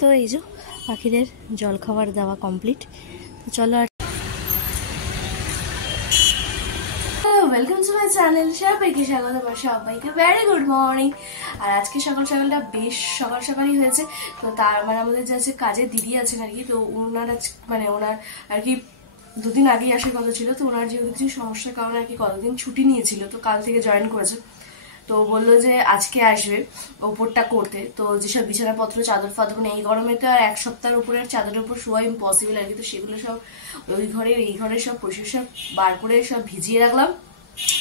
তো এই যে পাখিদের জল খাবার দেওয়া কমপ্লিট। তো চলো আর ওয়েলকাম টু মাই চ্যানেল, সবাইকে স্বাগত। সবাইকে ভেরি গুড মর্নিং। আর আজকে সকাল সকালটা বেশ সকাল সকালই হয়েছে। তো তার মানে আমাদের যে আছে কাজের দিদি আছেন আর কি, তো ওনার মানে ওনার আর কি দুদিন আগেই আসার কথা ছিল। তো ওনার যেহেতু কিছু সমস্যার কারণে আর কি কতদিন ছুটি নিয়েছিল, তো কাল থেকে জয়েন করেছে। তো বললো যে আজকে আসবে ওপরটা করতে। তো যেসব বিছানাপত্র চাদর ফাদর মানে এই গরমে তো আর এক সপ্তাহের উপরে চাদরের উপর শোয়া ইম্পসিবল আর কি। তো সেগুলো সব ওই ঘরের এই ঘরের সব পরিষ্কার বার করে সব ভিজিয়ে রাখলাম।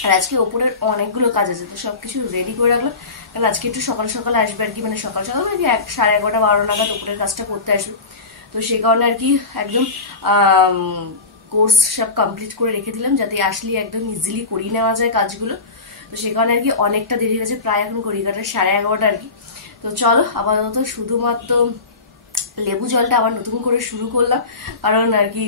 আর আজকে ওপরের অনেকগুলো কাজ আছে, তো সবকিছু রেডি করে রাখলাম। কারণ আজকে একটু সকাল সকাল আসবে আর কি, মানে সকাল সকাল আর কি 11:30 12 নাগাদ ওপরের কাজটা করতে আসবে। তো সেই কারণে আর কি একদম কোর্স সব কমপ্লিট করে রেখে দিলাম, যাতে আসলে একদম ইজিলি করিয়ে নেওয়া যায় কাজগুলো। তো সে কারণে আর কি অনেকটা দেরি হয়েছে, প্রায় এখন ঘড়ি কাটার 11:30 আর কি। তো চলো আপাতত শুধুমাত্র লেবু জলটা আবার নতুন করে শুরু করলাম, কারণ আর কি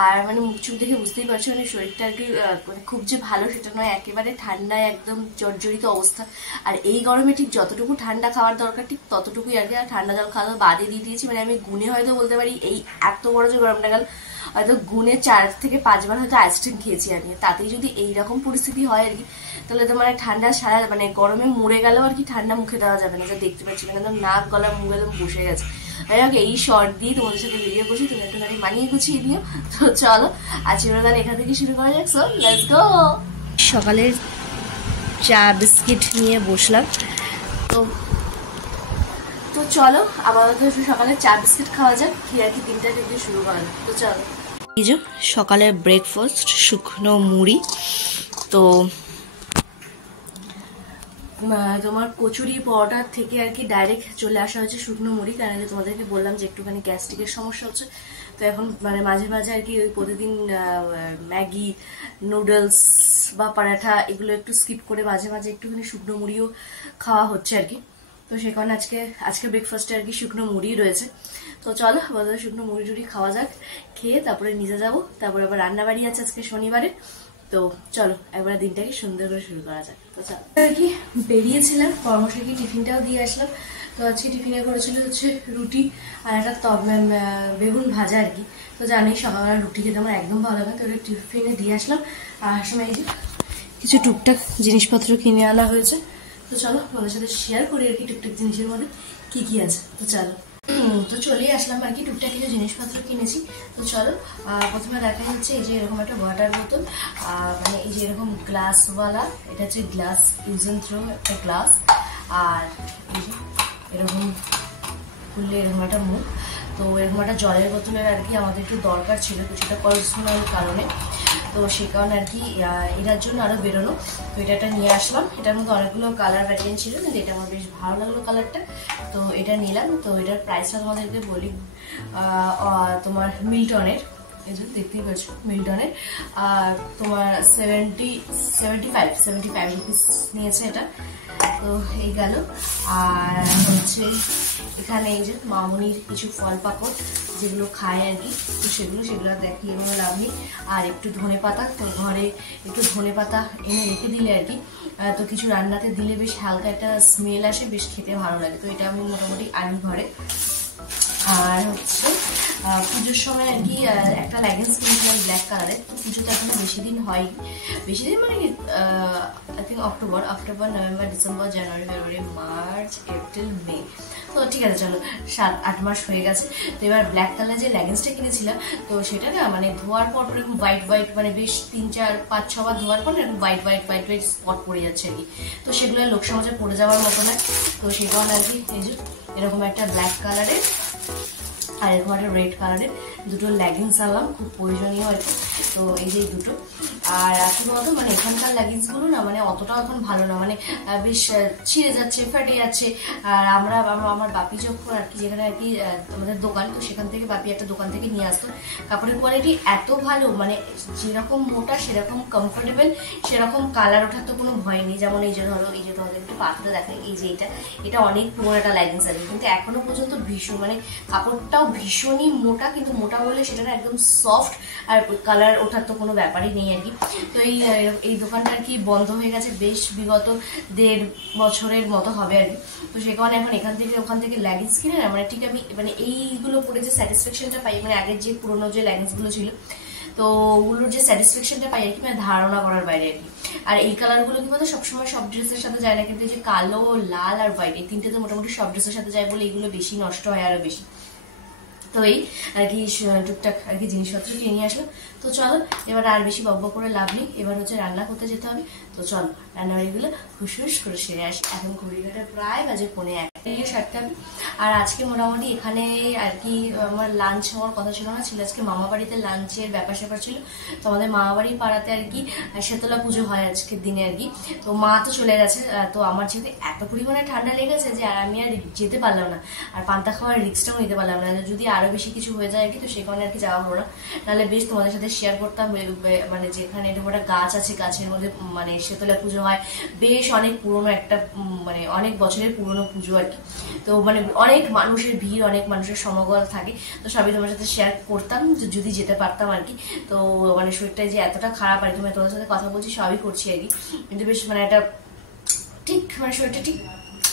আর মানে মুখ চুখ দেখে বুঝতেই পারছো মানে শরীরটা আর কি মানে খুব যে ভালো সেটা নয়, একেবারে ঠান্ডায় একদম জর্জরিত অবস্থা। আর এই গরমে ঠিক যতটুকু ঠান্ডা খাওয়ার দরকার ঠিক ততটুকুই আর কি। আর ঠান্ডা জল খাওয়া বাদে দিয়ে দিয়েছি, মানে আমি গুনে হয়তো বলতে পারি এই এত বড় যে গরমটা গেল হয়তো গুনে 4 থেকে 5 বার হয়তো আইসক্রিম খেয়েছি আমি। তাতেই যদি এইরকম পরিস্থিতি হয় আর কি, তাহলে তো মানে ঠান্ডা সারা মানে গরমে মরে গেলেও আর কি ঠান্ডা মুখে দেওয়া যাবে না, যা দেখতে পাচ্ছি মানে একদম নাক গলা মুখ একদম বসে গেছে। যাই হোক, এই শর্ট দিয়ে তোমাদের সাথে ভিডিও করছি, তুমি একটুখানি মানিয়ে গুছিয়ে দিও। তো চলো আজকে তাহলে এখান থেকে শুরু করা যাক। So let's go. সকালের চা বিস্কিট নিয়ে বসলাম। তো চলো আপাতত সকালে চা বিস্কিট খাওয়া যাক, খেয়ে আর কি 3টা থেকে শুরু করা যাক। তো চলো এই যে সকালের ব্রেকফাস্ট শুকনো মুড়ি। তো তোমার কচুরি পরোটার থেকে আর কি ডাইরেক্ট চলে আসা হয়েছে শুকনো মুড়ি, কারণ তোমাদেরকে বললাম যে একটুখানি গ্যাস্ট্রিকের সমস্যা হচ্ছে। তো এখন মানে মাঝে মাঝে আর কি ওই প্রতিদিন ম্যাগি নুডলস বা পরাঠা এগুলো একটু স্কিপ করে মাঝে মাঝে একটুখানি শুকনো মুড়িও খাওয়া হচ্ছে আর কি। তো সে কারণে আজকে ব্রেকফাস্টে আর কি শুকনো মুড়ি রয়েছে। তো চলো বাজারে শুকনো মুড়ি টুড়ি খাওয়া যাক, খেয়ে তারপরে নিজে যাবো। তারপরে আবার রান্না বাড়ি আছে আজকে শনিবারে। তো চলো একবার দিনটাকে সুন্দর করে শুরু করা যাক। তো চলো আর কি বেরিয়েছিলাম কর্মশালী, টিফিনটাও দিয়ে আসলাম। তো আজকে টিফিনে করেছিল হচ্ছে রুটি আর একটা বেগুন ভাজা আর কি। তো জানি সকালবেলা রুটি খেতে আমার একদম ভালো লাগে, তো ওটা টিফিনে দিয়ে আসলাম। আর সময় এই যে কিছু টুকটাক জিনিসপত্র কিনে আনা হয়েছে। তো চলো তোমাদের সাথে শেয়ার করি আর কি টুকটাক জিনিসের মধ্যে কি কি আছে। তো চলো তো চলে আসলাম আর কি, টুকটাক কিছু জিনিসপত্র কিনেছি। তো চলো প্রথমে দেখা যাচ্ছে এই যে এরকম একটা ওয়াটার বোতল, মানে এই যে এরকম গ্লাসওয়ালা, এটা হচ্ছে গ্লাস ইউজ এন্ড থ্রো একটা গ্লাস। আর এই যে এরকম খুললে এরকম একটা মুখ। তো এরকম একটা জলের বোতলের আর কি আমাদের একটু দরকার ছিল কিছুটা পার্সোনাল কারণে। তো সেই কারণে আর কি এটার জন্য আরো বেরোনো। তো এটা নিয়ে আসলাম। এটার মধ্যে অনেকগুলো কালার ভ্যারিয়েন্ট ছিল, কিন্তু এটা আমার বেশ ভালো লাগলো কালারটা। তো এটা নিলাম। তো এটার প্রাইসটা তোমাদেরকে বলি, তোমার মিল্টনের, এই যে দেখতেই পাচ্ছ মিল্টনের, আর তোমার 75 রুপিস নিয়েছে এটা। তো এই গেল। আর হচ্ছে এখানে এই যে মামনির কিছু ফল পাকড় যেগুলো খায় আর কি, তো সেগুলো দেখিয়ে কোনো লাভ নেই। আর একটু ধনে পাতা, তো ঘরে একটু ধনে পাতা এনে রেখে দিলে আর কি তো কিছু রান্নাতে দিলে বেশ হালকা একটা স্মেল আসে, বেশ খেতে ভালো লাগে। তো এটা আমি মোটামুটি আনি ঘরে। আর হচ্ছে পুজোর সময় আর কি একটা লেগিংস কিনেছিলাম ব্ল্যাক কালারের। তো পুজোতে এখনো বেশি দিন হয়নি, বেশি দিন মানে I think October November December January February March April May. তো ঠিক আছে চলো 7-8 মাস হয়ে গেছে। তো এবার ব্ল্যাক কালার যে লেগিংসটা কিনেছিলাম, তো সেটা না মানে ধোয়ার পর এরকম হোয়াইট মানে বেশ 3-4-5-6 বার ধোয়ার পর এরকম হোয়াইট স্পট পড়ে যাচ্ছে আর কি। তো সেগুলো লোক সমাজে পড়ে যাওয়ার মতো না। তো সেই কারণে আর কি এই যে এরকম একটা ব্ল্যাক কালারের আর এরকম একটা রেড কালারের দুটো লেগিংস আনলাম, খুব প্রয়োজনীয় আর কি। তো এই যে দুটো। আর কি বলতো মানে এখানকার লেগিংস গুলো না মানে অতটাও এখন ভালো না, মানে বেশ ছিঁড়ে যাচ্ছে, ফেটে যাচ্ছে। আর আমার বাপি যখন আর কি যেখানে আর কি আমাদের দোকান, তো সেখান থেকে বাপি একটা দোকান থেকে নিয়ে আসতো। কাপড়ের কোয়ালিটি এত ভালো, মানে যেরকম মোটা সেরকম কমফোর্টেবল, সেরকম কালার ওঠার তো কোনো ভয় নেই। যেমন এই যে ধরো এই যে তোমাদের একটু পাতলা দেখে, এই যে এটা অনেক পুরো একটা লেগিংস আছে, কিন্তু এখনো পর্যন্ত ভীষণ মানে কাপড়টাও ভীষণই মোটা, কিন্তু মোটা বলে সেটা একদম সফট, আর কালার ওঠার তো কোনো ব্যাপারই নেই আর কি। তো এই দোকানটা আর কি বন্ধ হয়ে গেছে বেশ বিগত 1.5 বছরের মতো হবে আর কি। তো সে কারণে এখন এখান থেকে ওখান থেকে লেগিংস কিনে না মানে ঠিক আমি মানে এইগুলো পরে যে স্যাটিসফ্যাকশনটা পাই মানে আগের যে পুরোনো যে লেগিংস গুলো ছিল তো ওগুলোর যে স্যাটিসফ্যাকশনটা পাই আর কি মানে ধারণা করার বাইরে আর কি। আর এই কালার গুলো কি বলতো সবসময় সব ড্রেসের সাথে যায় না, কিন্তু যে কালো, লাল আর হোয়াইট এই তিনটে তো মোটামুটি সব ড্রেসের সাথে যায় বলে এগুলো বেশি নষ্ট হয় আরো বেশি। তো এই আর কি টুকটাক আর কি জিনিসপত্র কিনে নিয়ে আসলো। তো চলো এবার আর বেশি বকবক করে লাভ নেই, এবার হচ্ছে রান্না করতে যেতে হবে। তো চলো রান্নাবাড়িগুলো হুস করে সেরে আসি। এখন ঘড়িঘাটা প্রায় বাজে 1:45 হবে। আর আজকে মোটামুটি এখানে আর কি আমার লাঞ্চ হওয়ার কথা ছিল না, ছিল আজকে মামা বাড়িতে লাঞ্চের ব্যাপার স্যাপার ছিল। তো আমাদের মামা বাড়ির পাড়াতে আর কি শেতলা পুজো হয় আজকের দিনে আর কি। তো মা তো চলে গেছে, তো আমার যেহেতু এত পরিমাণে ঠান্ডা লেগেছে যে আর আমি আর যেতে পারলাম না, আর পান্তা খাওয়ার রিস্কটাও নিতে পারলাম না, যদি আরো বেশি কিছু হয়ে যায় আর কি। তো সে কারণে আর কি যাওয়া হলো না, নাহলে বেশ তোমাদের সাথে শেয়ার করতাম। মানে যেখানে একটা গাছ আছে, গাছের মধ্যে মানে শেতলা পুজো হয়, বেশ অনেক পুরনো একটা মানে অনেক বছরের পুরনো পুজো আর কি। তো মানে অনেক মানুষের ভিড়, অনেক মানুষের সমাগম থাকে, তো সবই তোমার সাথে শেয়ার করতাম যদি যেতে পারতাম আর কি। তো মানে শরীরটা যে এতটা খারাপ আর কি, মানে তোমাদের সাথে কথা বলছি সবই করছি আর কি, কিন্তু বেশ মানে একটা ঠিক মানে শরীরটা ঠিক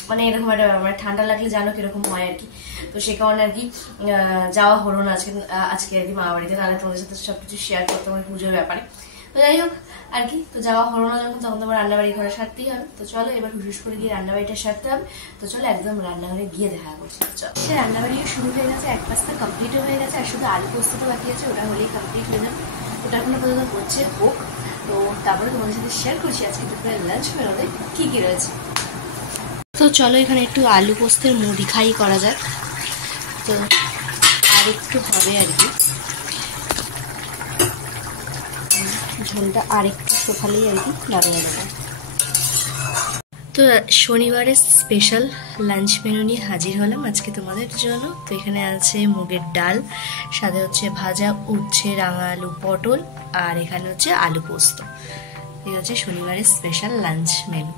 মানে এরকম একটা মানে ঠান্ডা লাগলে জানো কিরকম হয় আর কি। তো সে কারণে আর কি যাওয়া হলো না আজকে আর কি মামা বাড়িতে, নাহলে তোমাদের সাথে সবকিছু শেয়ার করতাম ওই পুজোর ব্যাপারে। তো যাই হোক আর কি, তো যাওয়া হলো না যখন, তখন তোমার রান্নাবাড়ি ঘরে সারতেই হবে। তো চলো এবার হুস করে গিয়ে রান্নাবাড়িটা সারতে হবে। তো চলো একদম রান্নাঘরে গিয়ে দেখা করছি। চলো সে রান্নাবাড়ি শুরু হয়ে গেছে, এক পাশটা কমপ্লিটও হয়ে গেছে, আর শুধু আলু পোস্তটা বাকি আছে, ওটা হলেই কমপ্লিট হয়ে যাবে। ওটা এখনো পর্যন্ত হচ্ছে হোক, তো তারপরে তোমাদের সাথে শেয়ার করছি আজকে দুপুরে লাঞ্চ মেনুতে কি কি রয়েছে। তো চলো এখানে একটু আলু পোস্তের মুড়ি খাই করা যাক। তো আর একটু হবে আর কি, ঝোলটা আর একটু শুকালেই আর কি নামিয়ে দেবো। তো শনিবারের স্পেশাল লাঞ্চ মেনু নিয়ে হাজির হলাম আজকে তোমাদের জন্য। তো এখানে আছে মুগের ডাল, সাথে হচ্ছে ভাজা উচ্ছে, রাঙা আলু, পটল, আর এখানে হচ্ছে আলু পোস্ত। এই হচ্ছে শনিবারের স্পেশাল লাঞ্চ মেনু।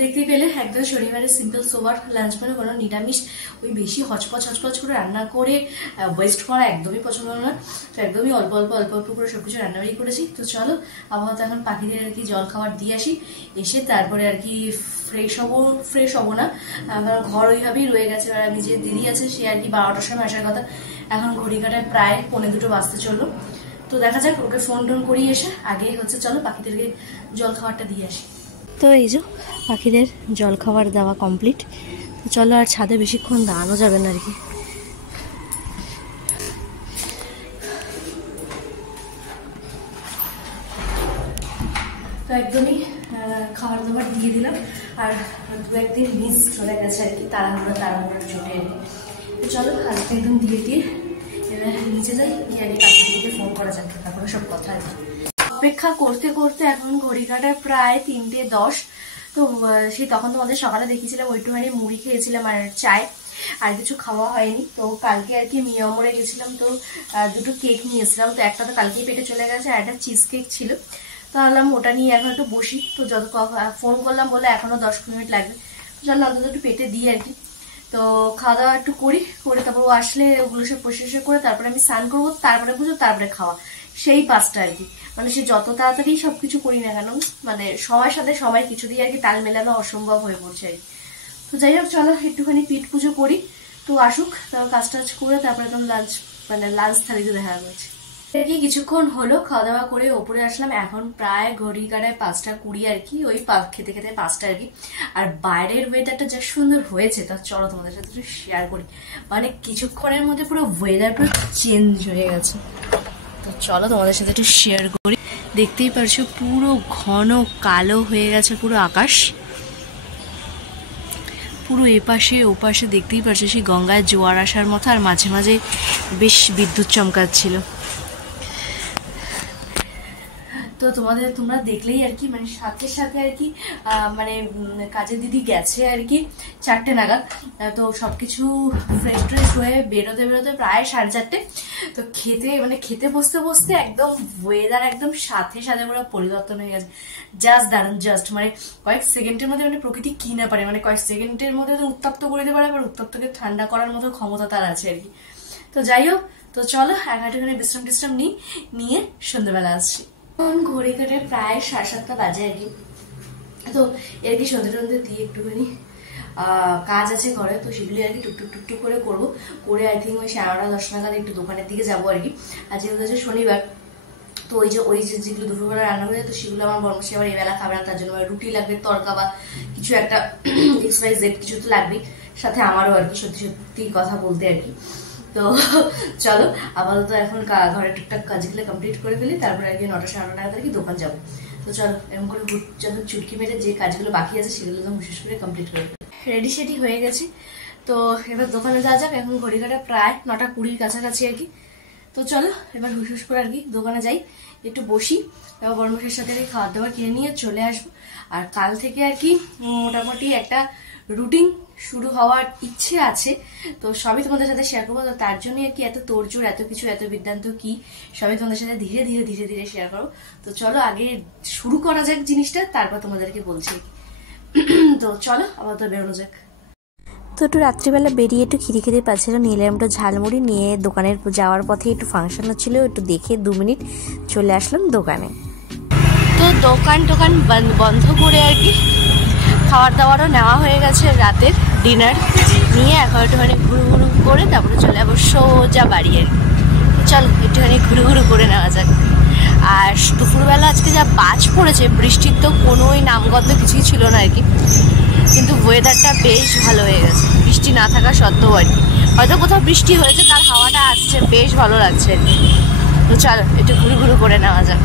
দেখতে পেলে একদম শনিবারের সিম্পল সোবার লাঞ্চ মেনু, কোনো নিরামিষ ওই বেশি হচপচ করে রান্না করে ওয়েস্ট করা একদমই পছন্দ না। তো একদমই অল্প অল্প করে সবকিছু রান্নাবাড়ি করেছি। তো চলো আপাতত এখন পাখিদের আর কি জল খাবার দিয়ে আসি, এসে তারপরে আর কি ফ্রেশ হবো না, কারণ ঘর ওইভাবেই রয়ে গেছে। আর আমি যে দিদি আছে সে আর কি 12টার সময় আসার কথা, এখন ঘড়ি কাটায় প্রায় 1:45 বাজতে চললো। তো দেখা যাক, ওকে ফোন টোন করিয়ে এসে আগে হচ্ছে চলো পাখিদেরকে জল খাবারটা দিয়ে আসি। তো এই যে পাখিদের জল খাবার দেওয়া কমপ্লিট। তো চলো আর ছাদে বেশিক্ষণ দাঁড়ানো যাবে না আর কি। তো একদমই খাবার দাবার দিয়ে দিলাম, আর 2-1 দিন মিস চলে গেছে আর কি, তাড়াহুড়ো ছুটে আর কি। তো চলো আজকে একদম দিয়ে এবার নিচে যাই, গিয়ে আর কি পাখিদেরকে ফোন করা যাক, তারপরে সব কথা আর কি। অপেক্ষা করতে করতে এখন ঘড়ি কাটায় প্রায় 3:10। তো সেই তখন তোমাদের সকালে দেখিয়েছিলাম ওইটুখানি মুড়ি খেয়েছিলাম আর চায়, আর কিছু খাওয়া হয়নি। তো কালকে আর কি মিয়ামরে গেছিলাম, তো 2টো কেক নিয়েছিলাম। তো একটা তো কালকেই পেটে চলে গেছে, আর একটা চিজ কেক ছিল। তো ভাবলাম ওটা নিয়ে এখন একটু বসি। তো যত ফোন করলাম বলে এখনো 10 মিনিট লাগবে, চল অন্তত একটু পেটে দিই আর কি। তো খাওয়া দাওয়া একটু করে তারপর ও আসলে ওগুলো সব পরিষ্কার করে তারপরে আমি স্নান করবো, তারপরে পুজো, তারপরে খাওয়া, সেই 5টা আর কি। মানে সে যত তাড়াতাড়ি সবকিছু করি না কেন, মানে সময়ের সাথে সময় কিছু দিয়ে আর কি তাল মেলানো অসম্ভব হয়ে পড়ছে আর কি। তো যাই হোক চলো একটুখানি পিঠ পুজো করি, তো আসুক, তারপর কাজ টাজ করে তারপরে একদম লাঞ্চ থালিতে দেখা করছি। কিছুক্ষণ হলো খাওয়া দাওয়া করে ওপরে আসলাম, এখন প্রায় ঘড়ি কাটায় 5:20 আর কি, ওই খেতে 5টা আর কি। আর বাইরের ওয়েদারটা যা সুন্দর হয়েছে, তা চলো তোমাদের সাথে একটু শেয়ার করি। মানে কিছুক্ষণের মধ্যে পুরো ওয়েদার পুরো চেঞ্জ হয়ে গেছে। তো চলো তোমাদের সাথে একটু শেয়ার করি। দেখতেই পারছো পুরো ঘন কালো হয়ে গেছে পুরো আকাশ, পুরো এপাশে ওপাশে দেখতেই পারছো সেই গঙ্গায় জোয়ার আসার মতো, আর মাঝে মাঝে বেশ বিদ্যুৎ চমকাচ্ছিল। তো তোমরা দেখলেই আর কি, মানে সাথে সাথে আর কি মানে কাজের দিদি গেছে আর কি 4টে নাগাদ। তো সবকিছু ফ্রেশ হয়ে বেরোতে প্রায় 4:30। তো খেতে বসতে একদম ওয়েদার একদম সাথে পুরো পরিবর্তন হয়ে গেছে। জাস্ট মানে কয়েক সেকেন্ডের মধ্যে মানে প্রকৃতি কি না পারে, মানে কয়েক সেকেন্ডের মধ্যে উত্তপ্ত করে দিতে পারে, আবার উত্তপ্তকে ঠান্ডা করার মতো ক্ষমতা তার আছে আর কি। তো যাই হোক, তো চলো একটুখানি বিশ্রাম নিয়ে সন্ধ্যাবেলা আসছি। ঘড়ি কাটে প্রায় 7:30 বাজে আর কি। তো এর কি সন্ধ্যে দিয়ে একটুখানি কাজ আছে ঘরে, তো সেগুলি আর কি টুকটুক করে করবো। করে আই থিঙ্ক ওই 9:30-10 নাগাদ একটু দোকানের দিকে যাবো আর কি। আর যেহেতু হচ্ছে শনিবার, তো ওই যে যেগুলো দুপুরবেলা রান্না করে, তো সেগুলো আমার বর্মশাই আবার এবেলা খাবে না, তার জন্য রুটি লাগবে, তরকা বা কিছু একটা XYZ কিছু তো লাগবেই, সাথে আমারও আর কি সত্যি কথা বলতে আর কি। তো চলো আপাতত এখন ঘরে টুকটাক কাজগুলো কমপ্লিট করে ফেলি, তারপরে আর কি 9:00-9:30 নাগাদ আর কি দোকান যাবো। তো চলো এরকম করে যখন চুটকি মেরে যে কাজগুলো বাকি আছে সেগুলো তো বিশেষ করে কমপ্লিট করে রেডি সেডি হয়ে গেছি। তো এবার দোকানে যাওয়া যাক। এখন ঘড়ি কাটা প্রায় 9:20 কাছাকাছি আর কি। তো চলো এবার হুশ করে আর কি দোকানে যাই, একটু বসি, এবার বর্মশের সাথে খাবার দাবার কিনে নিয়ে চলে আসবো। আর কাল থেকে আর কি মোটামুটি একটা রুটিন শুরু হওয়ার ইচ্ছে আছে, তো সবই তোমাদের সাথে শেয়ার করবো। তো তার জন্য আর কি এত তোড়জোড়, এত কিছু, এত বিদ্যান্ত কি সবই তোমাদের সাথে ধীরে ধীরে শেয়ার করবো। তো চলো আগে শুরু করা যাক জিনিসটা, তারপর তোমাদেরকে বলছি। তো চলো আবার তো বেরোনো যাক। তো একটু রাত্রিবেলা বেরিয়ে একটু খিদে পাচ্ছিল, নিলাম একটু ঝালমুড়ি নিয়ে। দোকানের যাওয়ার পথে একটু ফাংশন হচ্ছিল, একটু দেখে 2 মিনিট চলে আসলাম দোকানে। তো দোকান বন্ধ করে আর কি খাবার দাবারও নেওয়া হয়ে গেছে, রাতের ডিনার নিয়ে এখন একটুখানি ঘুরু করে তারপরে চলে যাবো সোজা বাড়ি আর কি। চলো একটুখানি ঘুরু করে নেওয়া যাক। আর দুপুরবেলা আজকে যা বাজ পড়েছে, বৃষ্টির তো কোনোই নামগন্ধ কিছুই ছিল না আর কি, কিন্তু ওয়েদারটা বেশ ভালো হয়ে গেছে বৃষ্টি না থাকা সত্ত্বেও আর কি। হয়তো কোথাও বৃষ্টি হয়েছে, তার হাওয়াটা আসছে, বেশ ভালো লাগছে আর কি। তো চলো একটু ঘুরু করে নেওয়া যাক।